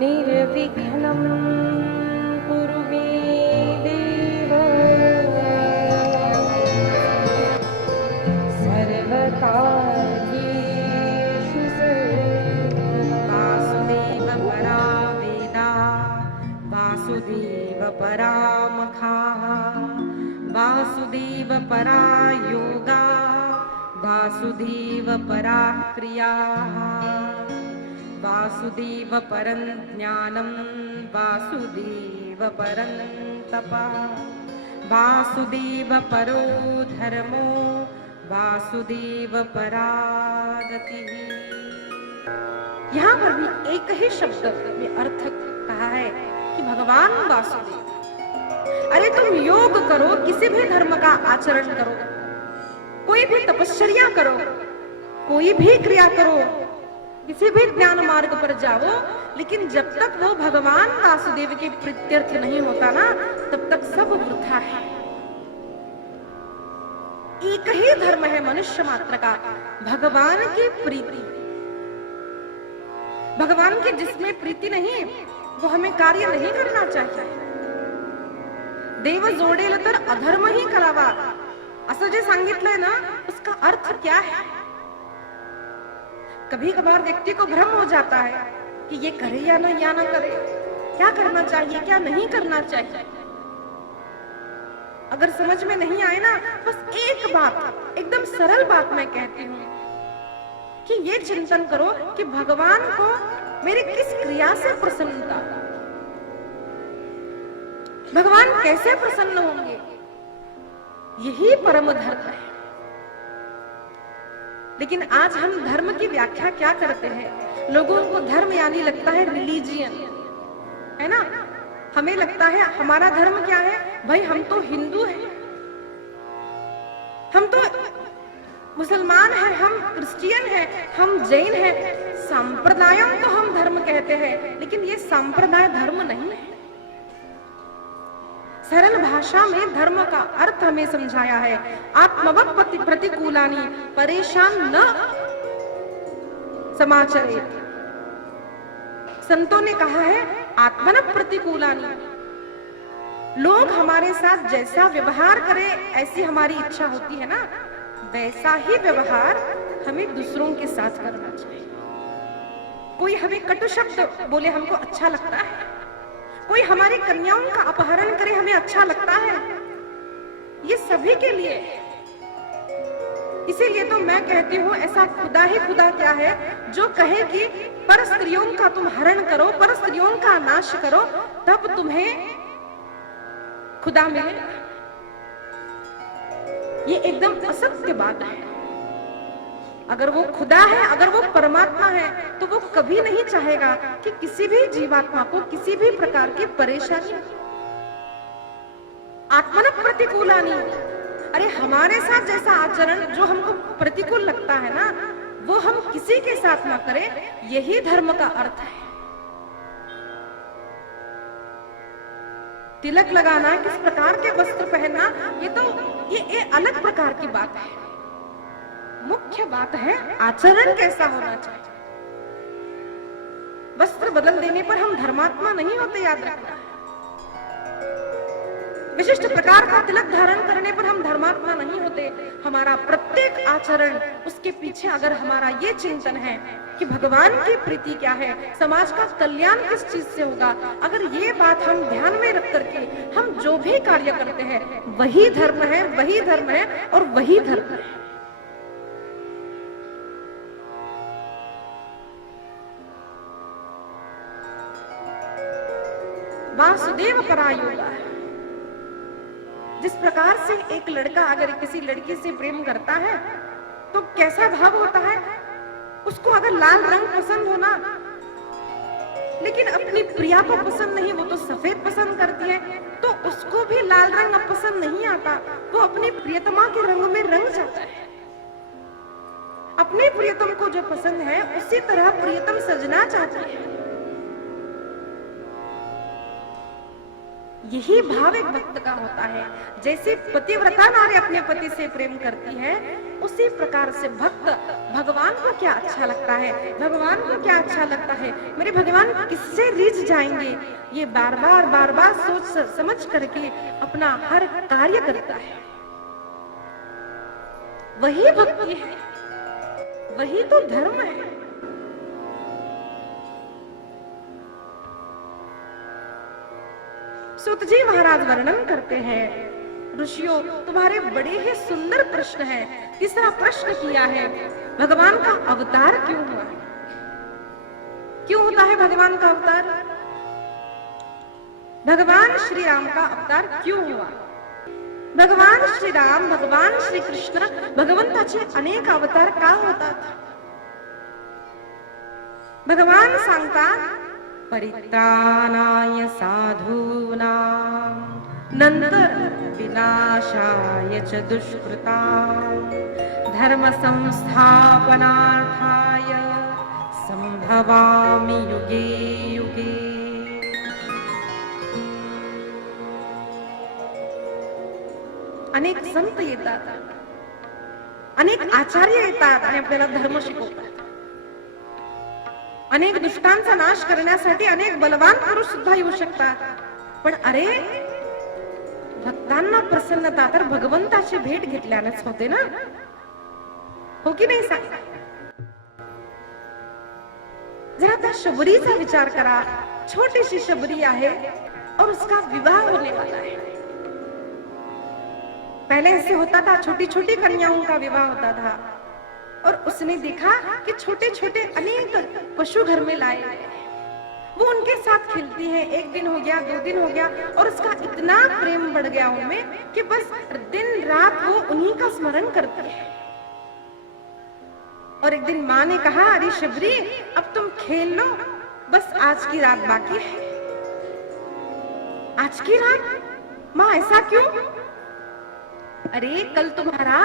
निर्विघ्नं कुरु मे देव सर्वकार्येषु वासुदेव परा वेदा वासुदेव परा मखा वासुदेव परा योगा वासुदेव परा क्रिया वासुदेव परं ज्ञानं वासुदेव परं तपः वासुदेव परो धर्मो वासुदेव परा गतिः। यहाँ पर भी एक ही शब्द में अर्थ कहा है कि भगवान वासुदेव। अरे तुम योग करो, किसी भी धर्म का आचरण करो, कोई भी तपस्या करो, कोई भी क्रिया करो, किसी भी ज्ञान मार्ग पर जाओ, लेकिन जब तक वो भगवान वासुदेव के प्रीत्यर्थ नहीं होता ना, तब तक सब वृथा है। एक ही धर्म है मनुष्य मात्र का, भगवान की प्रीति। भगवान की जिसमें प्रीति नहीं, वो हमें कार्य नहीं करना चाहिए। देव जोडेल तर अधर्म ही करावा, असं जे सांगितलंय ना, उसका अर्थ क्या है? कभी कभार व्यक्ति को भ्रम हो जाता है कि ये करे या ना करे, क्या करना चाहिए क्या नहीं करना चाहिए। अगर समझ में नहीं आए ना, बस एक बात, एकदम सरल बात मैं कहती हूँ कि ये चिंतन करो कि भगवान को मेरी किस क्रिया से प्रसन्नता, भगवान कैसे प्रसन्न होंगे, यही परम धर्म है। लेकिन आज हम धर्म की व्याख्या क्या करते हैं? लोगों को धर्म यानी लगता है रिलीजियन, है ना? हमें लगता है हमारा धर्म क्या है? भाई हम तो हिंदू हैं, हम तो मुसलमान हैं, हम क्रिश्चियन हैं, हम जैन हैं। संप्रदायों को हम धर्म कहते हैं, लेकिन ये संप्रदाय धर्म नहीं है। सरल भाषा में धर्म का अर्थ हमें समझाया है, आत्मवत् प्रतिकूलानि परेशान न समाचरेत्। संतों ने कहा है आत्मन प्रतिकूलानि, लोग हमारे साथ जैसा व्यवहार करें ऐसी हमारी इच्छा होती है ना, वैसा ही व्यवहार हमें दूसरों के साथ करना चाहिए। कोई हमें कटु शब्द बोले हमको अच्छा लगता है, कोई हमारी कन्याओं का अपहरण करे हमें अच्छा लगता है, ये सभी के लिए है। इसीलिए तो मैं कहती हूँ ऐसा खुदा ही खुदा क्या है जो कहे कि पर स्त्रियों का तुम हरण करो, पर स्त्रियों का नाश करो, तब तुम्हें खुदा मिले। ये एकदम असत्य बात है। अगर वो खुदा है, अगर वो परमात्मा है, तो वो कभी नहीं चाहेगा कि किसी भी जीवात्मा को किसी भी प्रकार की परेशानी। आत्मन प्रतिकूलानि, अरे हमारे साथ जैसा आचरण जो हमको प्रतिकूल लगता है ना, वो हम किसी के साथ ना करें, यही धर्म का अर्थ है। तिलक लगाना, किस प्रकार के वस्त्र पहनना, ये अलग प्रकार की बात है। मुख्य बात है आचरण कैसा होना चाहिए। वस्त्र बदल देने पर हम धर्मात्मा नहीं होते, याद रखना। विशिष्ट प्रकार का तिलक धारण करने पर हम धर्मात्मा नहीं होते। हमारा प्रत्येक आचरण, उसके पीछे अगर हमारा ये चिंतन है कि भगवान की प्रीति क्या है, समाज का कल्याण किस चीज से होगा, अगर ये बात हम ध्यान में रख करके हम जो भी कार्य करते हैं, वही धर्म है, वही धर्म है और वही धर्म है। वासुदेव परा योगा। जिस प्रकार से एक लड़का अगर किसी लड़की से प्रेम करता है तो कैसा भाव होता है, उसको अगर लाल रंग पसंद हो ना, लेकिन अपनी प्रिया को पसंद नहीं, वो तो सफेद पसंद करती है, तो उसको भी लाल रंग अब पसंद नहीं आता, वो अपनी प्रियतमा के रंग में रंग जाता है। अपने प्रियतम को जो पसंद है उसी तरह प्रियतम सजना चाहती है। यही भाव एक भक्त का होता है। जैसे पतिव्रता नारी अपने पति से प्रेम करती है, उसी प्रकार से भक्त भगवान को क्या अच्छा लगता है, भगवान को क्या अच्छा लगता है, मेरे भगवान किससे रीझ जाएंगे, ये बार बार सोच समझ करके अपना हर कार्य करता है। वही भक्ति है, वही तो धर्म है। सूत जी महाराज वर्णन करते हैं, ऋषियों तुम्हारे बड़े ही सुंदर प्रश्न है। तीसरा प्रश्न किया है, भगवान का अवतार क्यों हुआ? क्यों होता है भगवान का अवतार? भगवान श्री राम का अवतार क्यों हुआ? भगवान श्री राम, भगवान श्री कृष्ण भगवंताचे अनेक अवतार का होतात? भगवान सांगतात, परित्राणाय साधूनां नंतर विनाशाय च दुष्कृतां धर्म संस्थापनार्थाय संभवामि युगे युगे। अनेक संत येतात, अनेक आचार्य येतात आणि आपल्याला धर्म शिकवतात। अनेक दुष्टांचा नाश करण्यासाठी अनेक बलवान पुरुष सुद्धा येऊ शकतात, पण अरे भक्तांना प्रसन्नता तर भगवंताची भेट घेतल्यानेच होते ना, हो की नाही सांगा? जरा त्या शबरीचा विचार करा, छोटी सी शबरी है और उसका विवाह होने वाला है। पहले ऐसे होता था, छोटी छोटी कन्याओं का विवाह होता था और उसने देखा कि छोटे छोटे अनेक पशु घर में लाए, वो उनके साथ खेलती है। एक दिन हो गया, 2 दिन हो गया और उसका इतना प्रेम बढ़ गया उनमें कि बस दिन रात वो उन्हीं का स्मरण करती है। और एक दिन माँ ने कहा, अरे शबरी अब तुम खेल लो, बस आज की रात बाकी है। आज की रात? माँ ऐसा क्यों? अरे कल तुम्हारा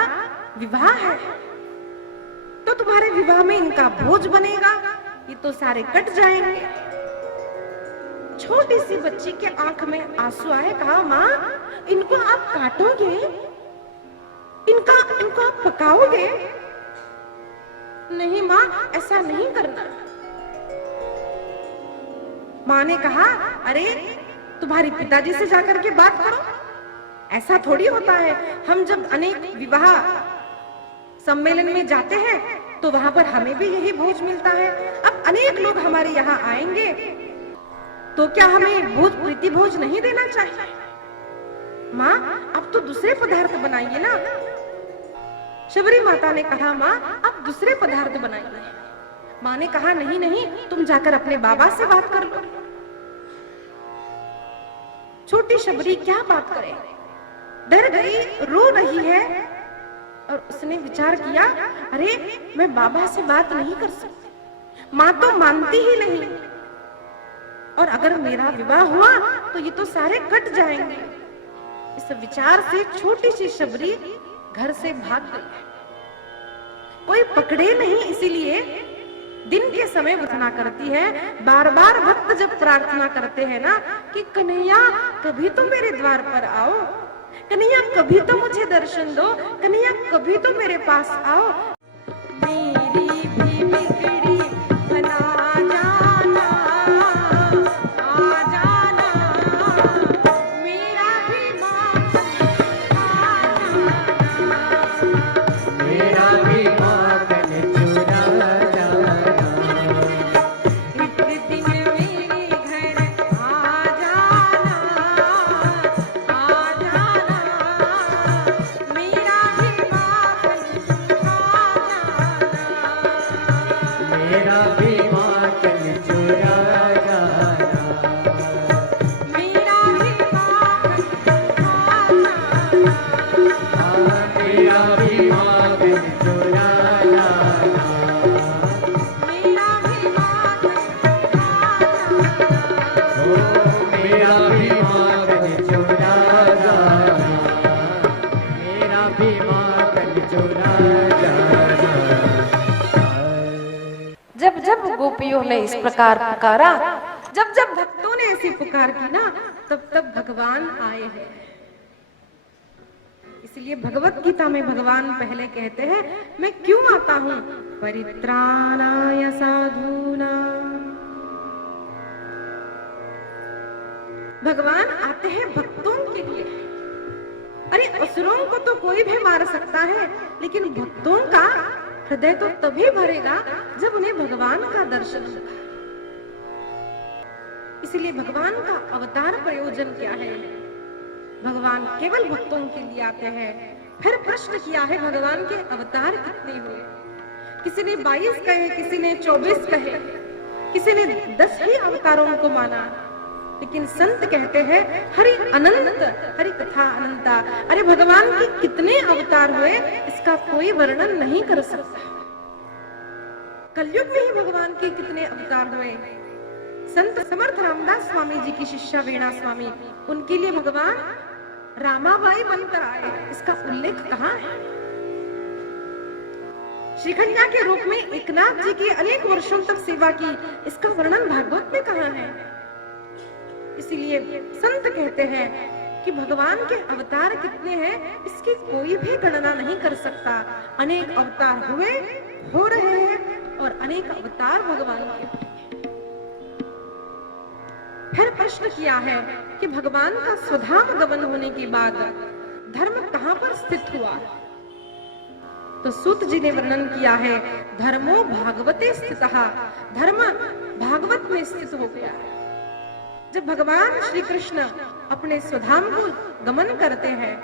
विवाह है, तो तुम्हारे विवाह में इनका भोज बनेगा, ये तो सारे कट जाएंगे। छोटी सी बच्ची के आंख में आंसू आए, कहा माँ इनको आप काटोगे, इनको आप पकाओगे? नहीं माँ ऐसा नहीं करना। माँ ने कहा, अरे तुम्हारे पिताजी से जाकर के बात करो। ऐसा थोड़ी होता है, हम जब अनेक विवाह सम्मेलन में जाते हैं तो वहां पर हमें भी यही भोज मिलता है। अब अनेक लोग हमारे यहाँ आएंगे तो क्या हमें भोज प्रीति भोज नहीं देना चाहिए? माँ अब तो दूसरे पदार्थ बनाइए ना। शबरी माता ने कहा, माँ आप दूसरे पदार्थ बनाइए। माँ ने कहा, नहीं नहीं तुम जाकर अपने बाबा से बात कर लो। छोटी शबरी क्या बात करे, डर गई, रो रही है और उसने विचार किया, अरे मैं बाबा से बात नहीं कर सकती, माँ तो मानती ही नहीं, और अगर मेरा विवाह हुआ तो ये तो सारे कट जाएंगे। इस विचार से छोटी सी शबरी घर से भाग गई। कोई पकड़े नहीं, इसीलिए दिन के समय प्रार्थना करती है। बार बार भक्त जब प्रार्थना करते हैं ना कि कन्हैया कभी तो मेरे द्वार पर आओ, कन्हैया कभी तो मुझे दर्शन दो, कन्हैया कभी तो मेरे पास आओ। मेरी भी बिगड़ी बना जाना, आ जाना, मेरा भी माखन आ जाना, मेरा भी माखन चुरा जाना। एक दिन मेरे घर आ जाना, आ जाना, मेरा भी माखन खा जाना, मेरा भी माखन चुरा जाना, मेरा भी माखन खा जाना, मेरा भी माखन चुरा जाना, मेरा भी माखन खा जाना, ओ मेरा भी माखन चुरा जाना, मेरा भी माखन चुरा जाना। जब जब गोपियों ने इस प्रकार पुकारा, जब जब भक्तों ने ऐसी पुकार की ना, तब तक भगवान आए हैं। इसलिए भगवत गीता में भगवान पहले कहते हैं, मैं क्यों आता हूं? परित्राणाय साधूनां। भगवान आते हैं भक्तों के लिए। अरे असुरों को तो कोई भी मार सकता है, लेकिन भक्तों का हृदय तो तभी भरेगा जब उन्हें भगवान का दर्शन होगा। इसलिए भगवान का अवतार प्रयोजन क्या है? भगवान केवल भक्तों के लिए आते हैं। फिर प्रश्न किया है, भगवान के अवतार कितने हुए? किसी ने 22 कहे, किसी ने 24 कहे, किसी ने 10 ही अवतारों को माना, लेकिन संत कहते हैं हरि अनंत, हरि कथा अनंता। अरे भगवान के कितने अवतार हुए इसका कोई वर्णन नहीं कर सकता। कलयुग में ही भगवान के कितने अवतार हुए। संत समर्थ रामदास स्वामी जी की शिष्या वीणा स्वामी, उनके लिए भगवान रामाबाई बनकर आए, इसका उल्लेख कहाँ है? श्रीखंडा के रूप में एकनाथ जी की अनेक वर्षों तक सेवा की, इसका वर्णन भागवत में कहाँ है? इसीलिए संत कहते हैं कि भगवान के अवतार कितने हैं इसकी कोई भी गणना नहीं कर सकता। अनेक अवतार हुए, हो रहे हैं और अनेक अवतार भगवान के। फिर प्रश्न किया है कि भगवान का स्वधाम गमन होने के बाद धर्म कहां पर स्थित हुआ? तो सूत जी ने वर्णन किया है, धर्मो भागवते स्थितः। धर्म भागवत में स्थित हो गया। जब भगवान श्री कृष्ण अपने स्वधाम को गमन करते हैं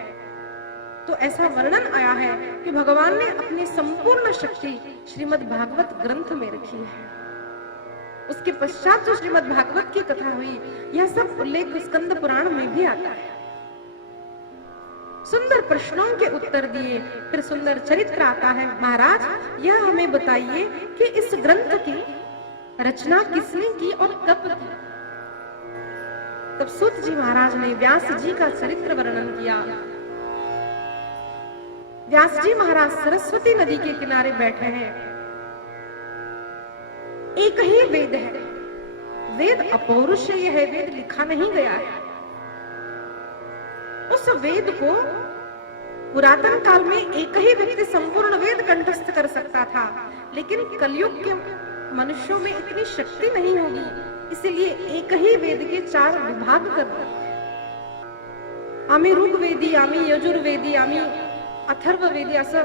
तो ऐसा वर्णन आया है कि भगवान ने अपनी संपूर्ण शक्ति श्रीमद् भागवत ग्रंथ में रखी है। उसके पश्चात जो श्रीमद् भागवत की कथा हुई, यह सब उल्लेख स्कंद पुराण में भी आता है। सुंदर प्रश्नों के उत्तर दिए, फिर सुंदर चरित्र आता है। महाराज, यह हमें बताइए कि इस ग्रंथ की रचना किसने की और कब की? तब सूत जी महाराज ने व्यास जी का चरित्र वर्णन किया। व्यास जी महाराज सरस्वती नदी के किनारे बैठे हैं। एक ही वेद है, वेद अपौरुषेय है, वेद लिखा नहीं गया है। उस वेद को पुरातन काल में एक ही व्यक्ति संपूर्ण वेद कंठस्थ कर सकता था, लेकिन कलयुग के मनुष्यों में इतनी शक्ति नहीं होगी, इसलिए एक ही वेद के 4 विभाग कर दिए। आम्ही ऋग्वेदी, आम्ही यजुर्वेदी, आम्ही अथर्ववेदी, असं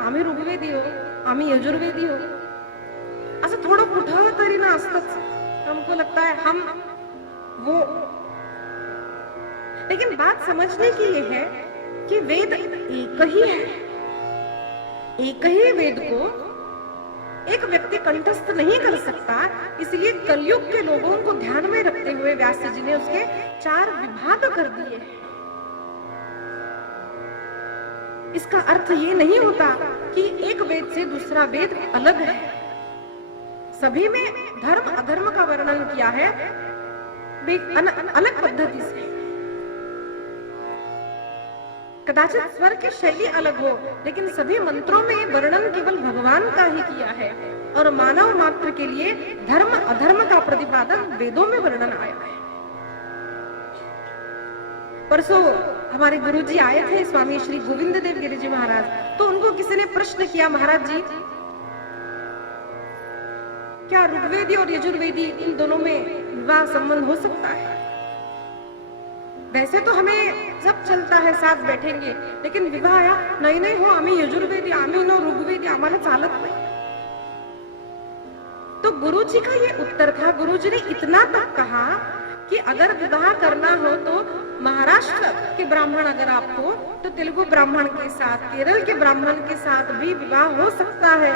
आम्ही ऋग्वेदी हो, आम्ही यजुर्वेदी हो, असं थोडं कुठं तरी ना असतच। हमको लगता है हम वो, लेकिन बात समझने की ये है कि वेद एक ही है। एक ही वेद को एक व्यक्ति कंठस्थ नहीं कर सकता, इसलिए कलयुग के लोगों को ध्यान में रखते हुए व्यास जी ने उसके 4 विभाग कर दिए। इसका अर्थ ये नहीं होता कि एक वेद से दूसरा वेद अलग है। सभी में धर्म अधर्म का वर्णन किया है अलग पद्धति से। कदाचित स्वर की शैली अलग हो, लेकिन सभी मंत्रों में वर्णन केवल भगवान का ही किया है और मानव मात्र के लिए धर्म अधर्म का प्रतिपादन वेदों में वर्णन आया है। परसों हमारे गुरुजी आए थे, स्वामी श्री गोविंद देव गिरि जी महाराज, तो उनको किसी ने प्रश्न किया, महाराज जी क्या ऋग्वेदी और यजुर्वेदी इन दोनों में विवाह संबंध हो सकता है? वैसे तो हमें सब चलता है, साथ बैठेंगे, लेकिन विवाह आया नहीं नहीं हो, आम्ही यजुर्वेदी, आम्ही नो ऋग्वेदी, आम्हाला चालत नहीं। तो गुरुजी का ये उत्तर था। गुरुजी ने इतना तक कहा कि अगर विवाह करना हो तो महाराष्ट्र के ब्राह्मण अगर आप हो तो तेलुगु ब्राह्मण के साथ, केरल के ब्राह्मण के साथ भी विवाह हो सकता है।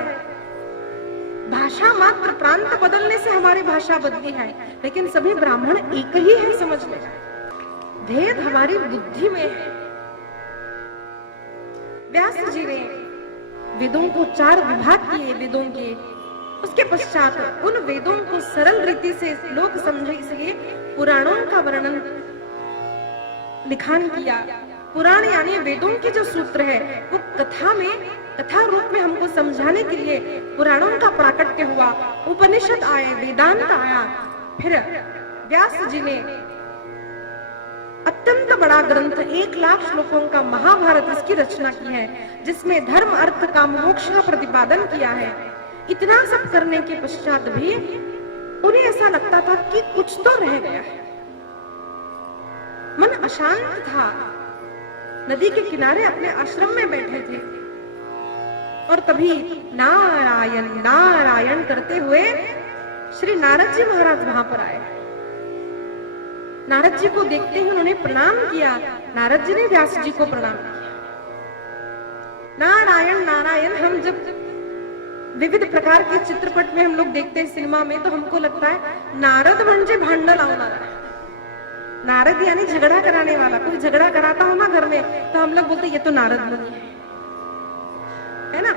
भाषा मात्र, प्रांत बदलने से हमारी भाषा बदली है, लेकिन सभी ब्राह्मण एक ही है, समझ में। भेद हमारी बुद्धि में है। व्यास जी ने वेदों को 4 विभाग किए वेदों के। उसके पश्चात उन वेदों को सरल रीति से लोग समझे, इसलिए पुराणों का वर्णन लिखान किया। पुराण यानी वेदों के जो सूत्र है वो कथा में, कथा रूप में हमको समझाने के लिए पुराणों का प्राकट्य हुआ। उपनिषद आए, वेदांत आया, फिर व्यास जी ने अत्यंत बड़ा ग्रंथ 1,00,000 श्लोकों का महाभारत इसकी रचना की है, जिसमें धर्म अर्थ काम मोक्ष का प्रतिपादन किया है। इतना सब करने के पश्चात भी उन्हें ऐसा लगता था कि कुछ तो रह गया है। मन अशांत था। नदी के किनारे अपने आश्रम में बैठे थे और तभी नारायण नारायण करते हुए श्री नारद जी महाराज वहां पर आए। नारद जी को देखते ही उन्होंने प्रणाम किया। नारद जी ने व्यास जी को प्रणाम किया। नारायण नारायण हम जब विविध प्रकार के चित्रपट में हम लोग देखते हैं सिनेमा में, तो हमको लगता है नारद म्हणजे भांडण लावणारा। नारद यानी झगड़ा कराने वाला। कोई झगड़ा कराता हो ना घर में, तो हम लोग बोलते ये तो नारद मुनि है ना।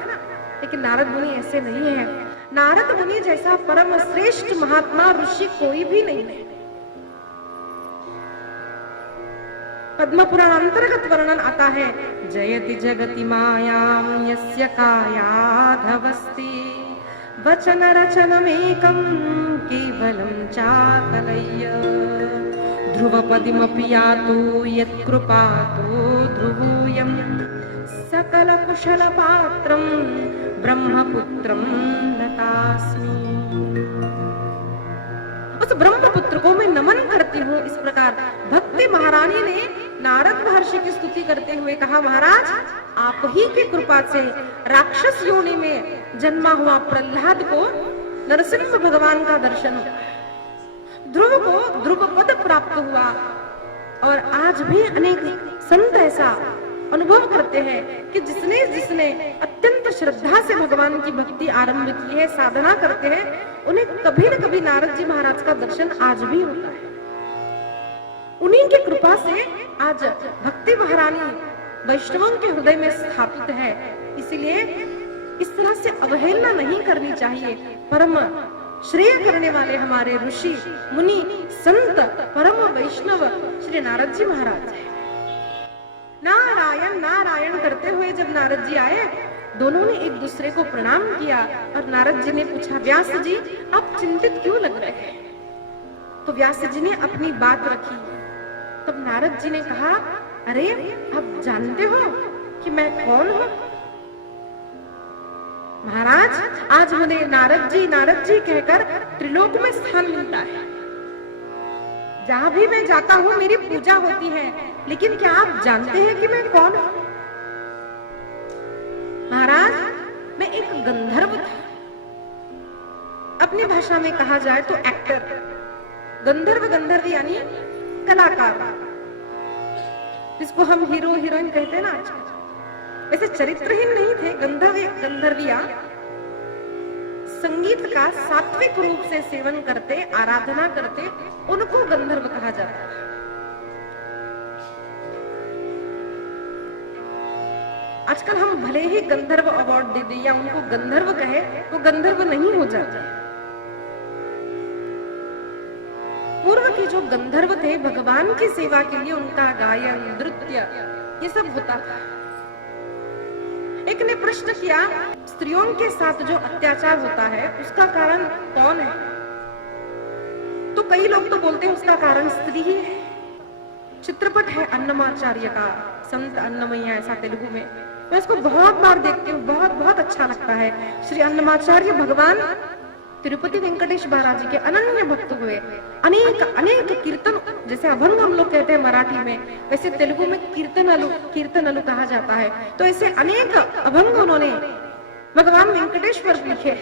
लेकिन नारद मुनि ऐसे नहीं है। नारद मुनि जैसा परम श्रेष्ठ महात्मा ऋषि कोई भी नहीं है। पद्म पुराण अंतर्गत वर्णन आता है, जयति जगति मायां यस्य कायाधवस्ति वचन रचनमेकं केवलं चाकलय्य ध्रुवपदिमपि यातु यत्कृपातो ध्रुवोऽयं सकल कुशल पात्रं ब्रह्मपुत्रं नतास्मि। उस ब्रह्मपुत्र को मैं नमन करती हूँ। इस प्रकार भक्ति महारानी ने नारद महर्षि की स्तुति करते हुए कहा, महाराज आप ही की कृपा से राक्षस योनि में जन्मा हुआ प्रहलाद को नरसिंह भगवान का दर्शन हुआ, ध्रुव को ध्रुव पद प्राप्त हुआ। और आज भी अनेक संत ऐसा अनुभव करते हैं कि जिसने जिसने अत्यंत श्रद्धा से भगवान की भक्ति आरंभ की है, साधना करते हैं, उन्हें कभी न कभी नारद जी महाराज का दर्शन आज भी होता है। उन्हीं की कृपा से आज भक्ति महारानी वैष्णवों के हृदय में स्थापित है। इसीलिए इस तरह से अवहेलना नहीं करनी चाहिए। परम श्रेय करने वाले हमारे ऋषि मुनि संत परम वैष्णव श्री नारद जी महाराज है। नारायण नारायण करते हुए जब नारद जी आए, दोनों ने एक दूसरे को प्रणाम किया और नारद जी ने पूछा, व्यास जी आप चिंतित क्यों लग रहे हैं? तो व्यास जी ने अपनी बात रखी। तब नारद जी ने कहा, अरे आप जानते हो कि मैं कौन हूं? महाराज आज मुझे नारद जी कहकर त्रिलोक में स्थान मिलता है। जहां भी मैं जाता हूं मेरी पूजा होती है। लेकिन क्या आप जानते हैं कि मैं कौन हूं? महाराज मैं एक गंधर्व था। अपनी भाषा में कहा जाए तो एक्टर। गंधर्व गंधर्व यानी कलाकार, जिसको हम हीरो हीरोइन कहते हैं ना आजकल। वैसे चरित्रहीन नहीं थे। गंधर्व गंधर्विया संगीत का सात्विक रूप से सेवन करते, आराधना करते, उनको गंधर्व कहा जाता है। आजकल हम भले ही गंधर्व अवार्ड दे दें या उनको गंधर्व कहे, वो गंधर्व नहीं हो जाते। पूर्व के जो गंधर्व थे, भगवान की सेवा के लिए उनका गायन, नृत्य ये सब होता था। एक ने प्रश्न किया, स्त्रियों के साथ जो अत्याचार होता है उसका कारण कौन है? तो कई लोग तो बोलते हैं उसका कारण स्त्री ही है। चित्रपट है अन्नमाचार्य का, संत अन्नमैया, ऐसा तेलुगु में। मैं इसको बहुत बार देखती हूँ, बहुत बहुत अच्छा लगता है। श्री अन्नमाचार्य भगवान तिरुपति वेंकटेश महाराज जी के अनन्य भक्त हुए। अनेक अनेक कीर्तन, जैसे अभंग हम लोग कहते हैं मराठी में, वैसे तेलुगु में कीर्तनलु कहा जाता है। तो ऐसे अनेक अभंग उन्होंने भगवान वेंकटेश पर लिखे।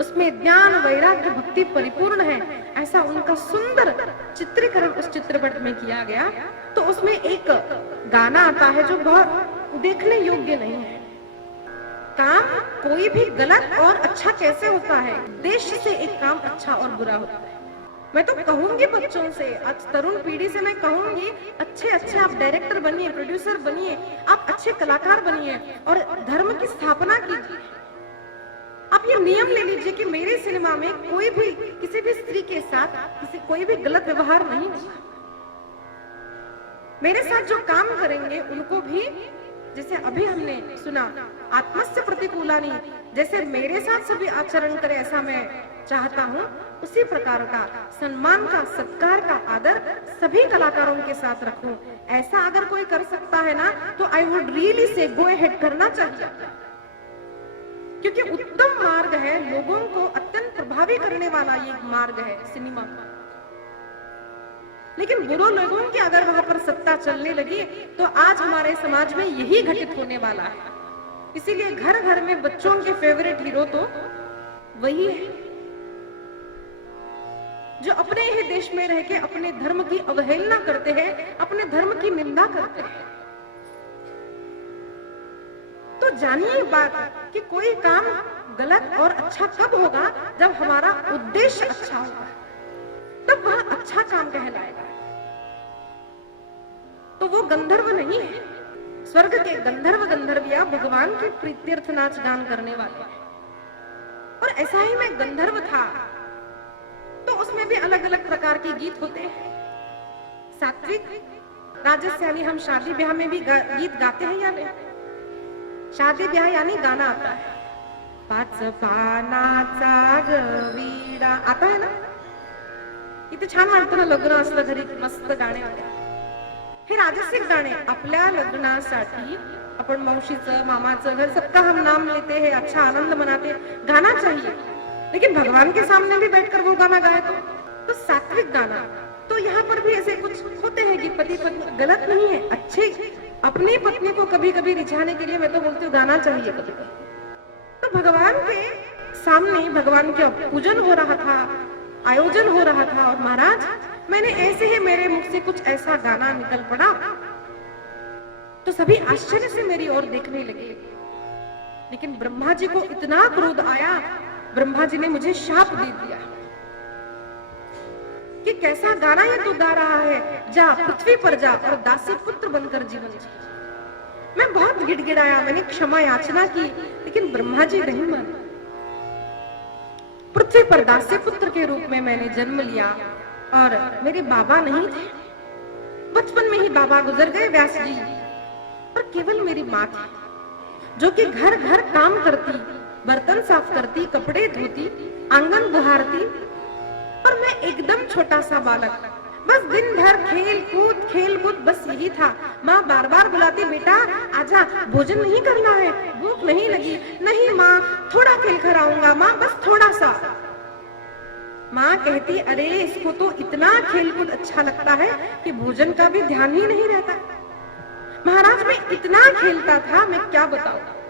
उसमें ज्ञान वैराग्य भक्ति परिपूर्ण है, ऐसा उनका सुंदर चित्रीकरण उस चित्रपट में किया गया। तो उसमें एक गाना आता है जो बहुत देखने योग्य नहीं है। काम कोई भी गलत और अच्छा कैसे होता है? उद्देश्य से एक काम अच्छा और बुरा होता है। मैं तो कहूंगी बच्चों से, आज तरुण पीढ़ी से मैं कहूंगी, अच्छे अच्छे आप डायरेक्टर बनिए, प्रोड्यूसर बनिए, आप अच्छे कलाकार बनिए और धर्म की स्थापना कीजिए। आप ये नियम ले लीजिए कि मेरे सिनेमा में कोई भी किसी भी स्त्री के साथ कोई भी गलत व्यवहार नहीं होगा। मेरे साथ जो काम करेंगे उनको भी, जैसे अभी हमने सुना, आत्मस्य प्रतिकूलानि, जैसे मेरे साथ सभी आचरण करे ऐसा मैं चाहता हूँ उसी प्रकार का सम्मान का, सत्कार का, आदर सभी कलाकारों के साथ रखूं। ऐसा अगर कोई कर सकता है ना, तो I would really say go ahead, करना चाहिए, क्योंकि उत्तम मार्ग है, लोगों को अत्यंत प्रभावी करने वाला ये मार्ग है सिनेमा का। लेकिन बुरे लोगों की अगर वहां पर सत्ता चलने लगी तो आज हमारे समाज में यही घटित होने वाला है। इसीलिए घर घर में बच्चों के फेवरेट हीरो तो वही है जो अपने ही देश में रह के अपने धर्म की अवहेलना करते हैं, अपने धर्म की निंदा करते हैं। तो जानिए बात कि कोई काम गलत और अच्छा कब होगा, जब हमारा उद्देश्य अच्छा होगा, तब वह अच्छा काम कहलाएगा। तो वो गंधर्व नहीं है, स्वर्ग के गंधर्व गंधर्विया भगवान के प्रीत्यर्थ नाच गान करने वाले। और ऐसा ही में गंधर्व था तो उसमें भी अलग अलग प्रकार के गीत होते हैं। सात्विक राजस यानी हम शादी ब्याह में भी गीत गाते हैं या नहीं? शादी ब्याह यानी गाना आता है, पाच पानाचा गवीडा आता है ना, किती छान वाटतं ना लग्न असलं घरी, मस्त गाणे होते। हे राजसिक गाणे आपल्या लग्नासाठी आपण मावशीचं, मामाचं घर, सबका हम नाम लेते हैं, अच्छा आनंद मनाते, गाना चाहिए। लेकिन भगवान के सामने भी बैठकर वो गाना गाए तो सात्विक गाना। तो यहाँ पर भी ऐसे कुछ होते हैं कि पति पत्नी, गलत नहीं है, अच्छे अपनी पत्नी को कभी कभी रिझाने के लिए मैं तो बोलती हूँ गाना चाहिए कभी कभी। तो भगवान के सामने भगवान का पूजन हो रहा था, आयोजन हो रहा था, और महाराज मैंने ऐसे ही मेरे मुख से कुछ ऐसा गाना निकल पड़ा तो सभी आश्चर्य से मेरी ओर देखने लगे। लेकिन ब्रह्मा जी को इतना क्रोध आया, ब्रह्मा जी ने मुझे शाप दे दिया कि कैसा गाना ये तू गा रहा है, जा पृथ्वी पर जा और दासी पुत्र बनकर जीवन जी। मैं बहुत गिड़गिड़ाया, मैंने क्षमा याचना की, लेकिन ब्रह्मा जी नहीं माने। पृथ्वी पर दासी पुत्र के रूप में मैंने जन्म लिया और मेरे बाबा नहीं थे, बचपन में ही बाबा गुजर गए व्यास जी, और केवल मेरी माँ थी जो कि घर घर काम करती, बर्तन साफ करती, कपड़े धोती, आंगन बुहारती, और मैं एकदम छोटा सा बालक, बस दिन भर खेल कूद बस यही था। माँ बार बार बुलाती, बेटा आजा, भोजन नहीं करना है, भूख नहीं लगी। नहीं माँ, थोड़ा खेल कर आऊंगा माँ, बस थोड़ा सा। माँ कहती, अरे इसको तो इतना खेल कूद अच्छा लगता है कि भोजन का भी ध्यान ही नहीं रहता। महाराज मैं इतना खेलता था, मैं क्या बताऊं।